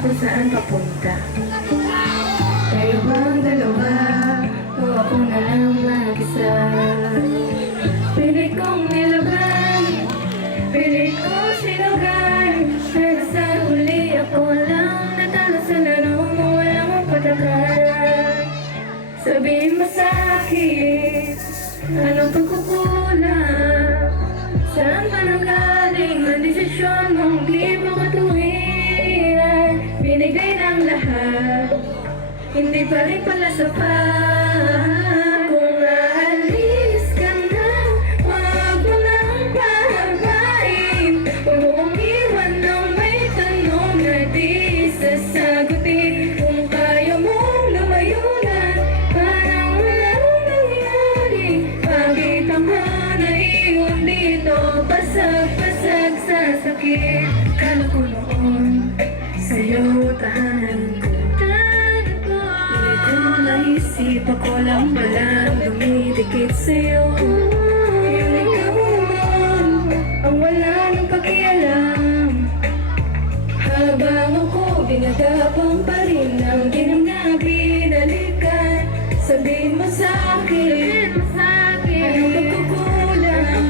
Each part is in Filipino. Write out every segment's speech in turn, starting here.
kung saan papunta. Tayo bang dalawa o ako na lang mag-isa? Pilit kong nilaban, pilit kong sinugan, pero sa huli ako lang natalo sa laro mo, walang patakaran. Sabihin mo sa'kin, anong pagkukulang? Saan ba nanggaling ang desisyon mong di mo katuwiran? Binigay ng lahat, hindi pa rin pala sapat. Kung aalis ka na, wag mo nang pahabain. Huwag mo kong iwan ng may tanong na di sasagutin. Kung kaya mong lumayo na, parang walang nangyari. Bakit ako naiwan dito, basag-basag sa sakit? Kala ko noon, sa'yo tahanan ko. Hindi ko naisip, ako lang palang dumidikit sa'yo. Yung ikaw naman, ang wala nang pakialam. Habang ako dinagapang pa rin ang ginang binalikan. Sabihin mo sa'kin, anong pagkukulang?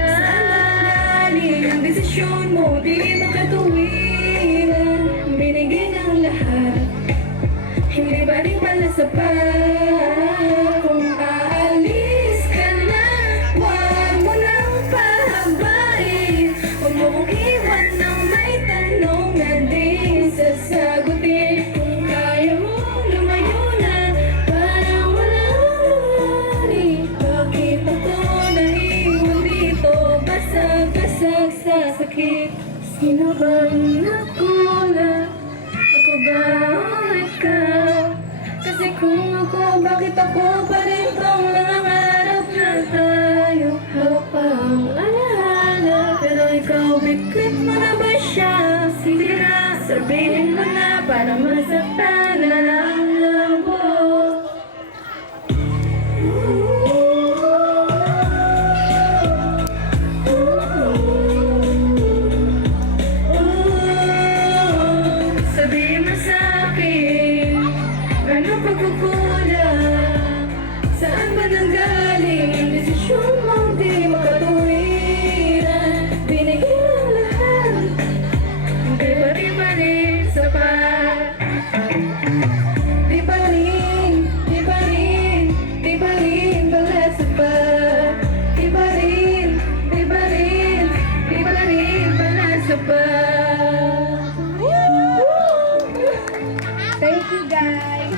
Saan ang desisyon mo, di mo katuwiran? Binigay ng lahat, hindi ba rin pala sapat? Kung aalis ka na, wag mo nang pahabain. Huwag mo kong iwan ng may tanong na di sasagutin. Kung kaya mong lumayo na, parang walang nangyari. Bakit ako naiwan dito, basag-basag sa sakit? Sino bang nakulang? Ako ba o ikaw? Kasi kung ako, bakit ako pa rin tong nangangarap na tayo? Hawak pa ang alaala, pero ikaw, bitbit mo na ba siya? Sige na, sabihin mo na para masaktan na lang ako. Sabihin mo sa'kin, anong pagkukulang? Saan ba nanggaling ang desisyon mong di makatuwiran? Binigay ang lahat, hindi pa rin sapat. Di pa rin pala sapat. Di pa rin pala sapat. Thank you, guys.